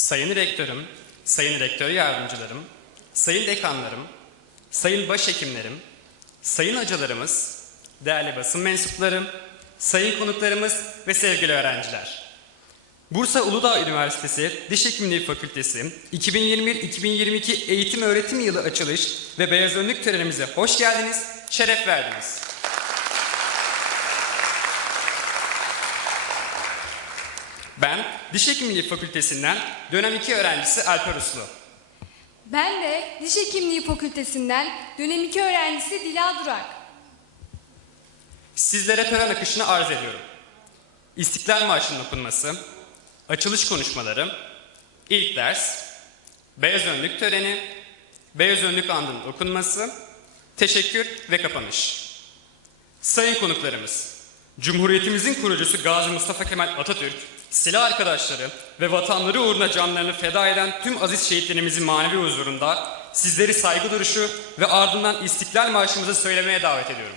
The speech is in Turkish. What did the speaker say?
Sayın Rektörüm, Sayın Rektör Yardımcılarım, Sayın Dekanlarım, Sayın Başhekimlerim, Sayın Hocalarımız, değerli basın mensuplarım, Sayın konuklarımız ve sevgili öğrenciler. Bursa Uludağ Üniversitesi Diş Hekimliği Fakültesi 2021-2022 eğitim öğretim yılı açılış ve beyaz önlük törenimize hoş geldiniz, şeref verdiniz. Ben Diş Hekimliği Fakültesinden dönem 2 öğrencisi Alper Uslu. Ben de Diş Hekimliği Fakültesinden dönem 2 öğrencisi Dila Durak. Sizlere tören akışını arz ediyorum. İstiklal Marşı'nın okunması, açılış konuşmaları, ilk ders, beyaz önlük töreni, beyaz önlük andının okunması, teşekkür ve kapanış. Sayın konuklarımız, Cumhuriyetimizin kurucusu Gazi Mustafa Kemal Atatürk, silah arkadaşları ve vatanları uğruna canlarını feda eden tüm aziz şehitlerimizin manevi huzurunda sizleri saygı duruşu ve ardından İstiklal Marşımızı söylemeye davet ediyorum.